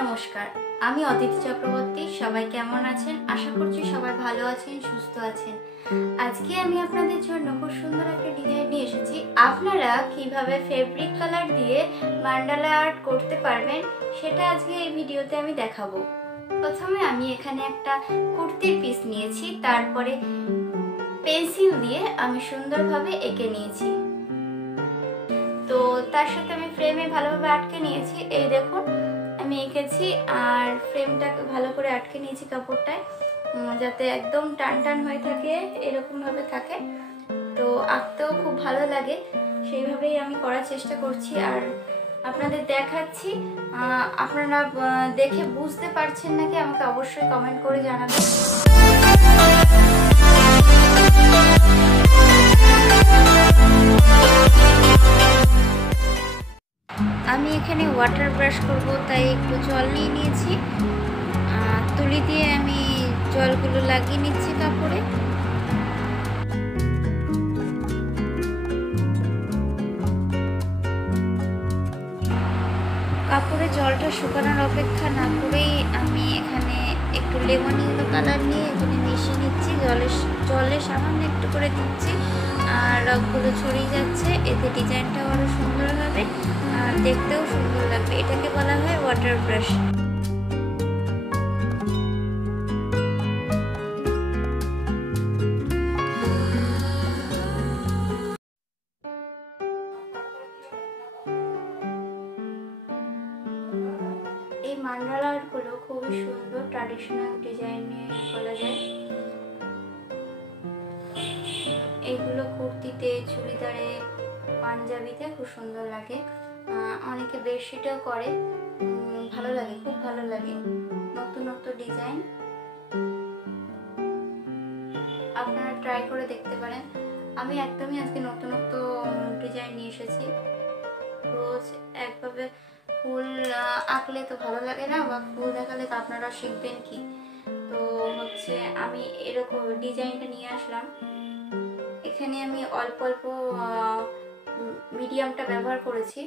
নমস্কার, আমি অদিতি চক্রবর্তী। সবাই কেমন আছেন? আশা করছি সবাই ভালো আছেন, সুস্থ আছেন। আজকে আমি আপনাদের জন্য খুব সুন্দর একটা ডিজাইন নিয়ে এসেছি। আপনারা কিভাবে ফেব্রিক কালার দিয়ে মান্ডালা আর্ট করতে পারবেন সেটা আজকে এই ভিডিওতে আমি দেখাবো। প্রথমে আমি এখানে একটা কুর্তির পিস নিয়েছি, তারপরে পেন্সিল দিয়ে আমি সুন্দরভাবে এঁকে নিয়েছি। তো তার সাথে আমি ফ্রেমে ভালোভাবে আটকে নিয়েছি। এই দেখুন, আমি এঁকেছি আর ফ্রেমটাকে ভালো করে আটকে নিয়েছি কাপড়টায়, যাতে একদম টান টান হয়ে থাকে, এরকমভাবে থাকে। তো আঁকতেও খুব ভালো লাগে, সেইভাবেই আমি করার চেষ্টা করছি আর আপনাদের দেখাচ্ছি। আপনারা দেখে বুঝতে পারছেন নাকি আমাকে অবশ্যই কমেন্ট করে জানাবেন। আমি এখানে ওয়াটার ব্রাশ করব, তাই একটু জল নিয়ে নিয়েছি। তুলি দিয়ে আমি জলগুলো লাগিয়ে নিচ্ছি কাপড়ে। কাপড়ে জলটা শুকানোর অপেক্ষা না করেই আমি এখানে একটু লেমন ইয়েলো কালার নিয়ে এখানে মিশিয়ে নিচ্ছি। জলে সামান্য একটু করে দিচ্ছি আর রঙগুলো ছড়িয়ে যাচ্ছে। এতে ডিজাইনটাও আরও সুন্দর হবে আর দেখতেও সুন্দর লাগবে। এটাকে বলা হয় ওয়াটার ব্রাশ। এই মান্ডালা আর্টগুলো খুবই সুন্দর, ট্র্যাডিশনাল ডিজাইন নিয়ে বলা যায়। এগুলো কুর্তিতে, চুড়িদারে, পাঞ্জাবিতে খুব সুন্দর লাগে। অনেকে বেডশিটও করে, ভালো লাগে, খুব ভালো লাগে। নতুন নতুন ডিজাইন আপনারা ট্রাই করে দেখতে পারেন। আমি একদমই আজকে নতুন ডিজাইন নিয়ে এসেছি। রোজ একভাবে ফুল আঁকলে তো ভালো লাগে না, বা ফুল দেখালে তো আপনারা শিখবেন কি। তো হচ্ছে আমি এরকম ডিজাইনটা নিয়ে আসলাম। এখানে আমি অল্প অল্প মিডিয়ামটা ব্যবহার করেছি।